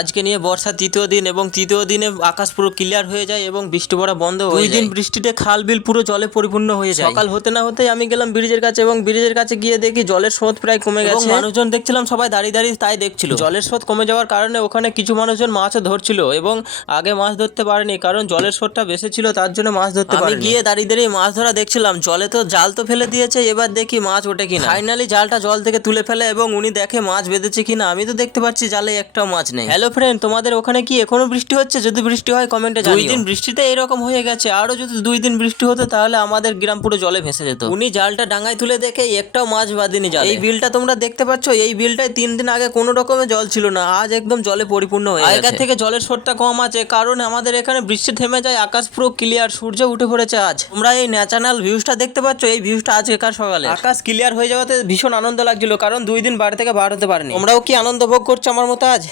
আজকে নিয়ে বর্ষার তৃতীয় দিন এবং তৃতীয় দিনে আকাশ পুরো ক্লিয়ার হয়ে যায় এবং বৃষ্টি পড়া বন্ধ হয়ে যায়। 2 দিন বৃষ্টিতে খাল বিল পুরো জলে পরিপূর্ণ হয়ে যায়। সকাল হতে না হতেই আমি গেলাম ব্রিজের কাছে এবং ব্রিজের কাছে গিয়ে দেখি জলের স্রোত প্রায় কমে গেছে। মানুষজন দেখছিলাম সবাই দাঁড়িয়ে দাঁড়িয়ে তাই দেখছিল। জলের স্রোত কমে যাওয়ার কারণে ওখানে কিছু মানুষজন মাছও ধরছিল এবং আগে মাছ ধরতে পারেনি কারণ জলের স্রোতটা বেশি ছিল, তার জন্য মাছ ধরতে পারেনি। আমি গিয়ে দাঁড়িয়ে দাঁড়িয়ে মাছ ধরা দেখছিলাম। জলে তো জাল তো ফেলে দিয়েছে, এবার দেখি মাছ ওঠে কিনা। ফাইনালি জালটা জল থেকে তুলে ফেলে এবং উনি দেখে মাছ বেঁধেছে কিনা। আমি তো দেখতে পাচ্ছি জালে একটাও মাছ নেই। হ্যালো ফ্রেন্ড, তোমাদের ওখানে কি এখনো বৃষ্টি হচ্ছে? যদি বৃষ্টি হয় কমেন্টে জানিও। 2 দিন বৃষ্টিতে এরকম হয়ে গেছে, আরো যদি 2 দিন বৃষ্টি হতো তাহলে আমাদের গ্রাম পুরো জলে ভেসে যেত। উনি জালটা ডাঙায় তুলে দেখে একটাও মাছ বাঁধেনি জালে। এই বিলটা তোমরা দেখতে পাচ্ছ, এই বিলটায় 3 দিন আগে কোনো রকমের জল ছিল না, আজ একদম জলে পরিপূর্ণ হয়ে গেছে। আগের থেকে জলের স্রোতটা কম আছে কারণ আমাদের এখানে বৃষ্টি থেমে যায়, আকাশ পুরো ক্লিয়ার, সূর্য উঠে পড়েছে আজ। তোমরা এই ন্যাচারাল ভিউজটা দেখতে পাচ্ছ, এই ভিউজটা আজকেকার সকালে। আকাশ ক্লিয়ার হয়ে যাওয়াতে ভীষণ আনন্দ লাগছিল কারণ 2 দিন বাড়ি থেকে বার হতে পারেনি। তোমরাও কি আনন্দ ভোগ করছো আমার মতো আজ?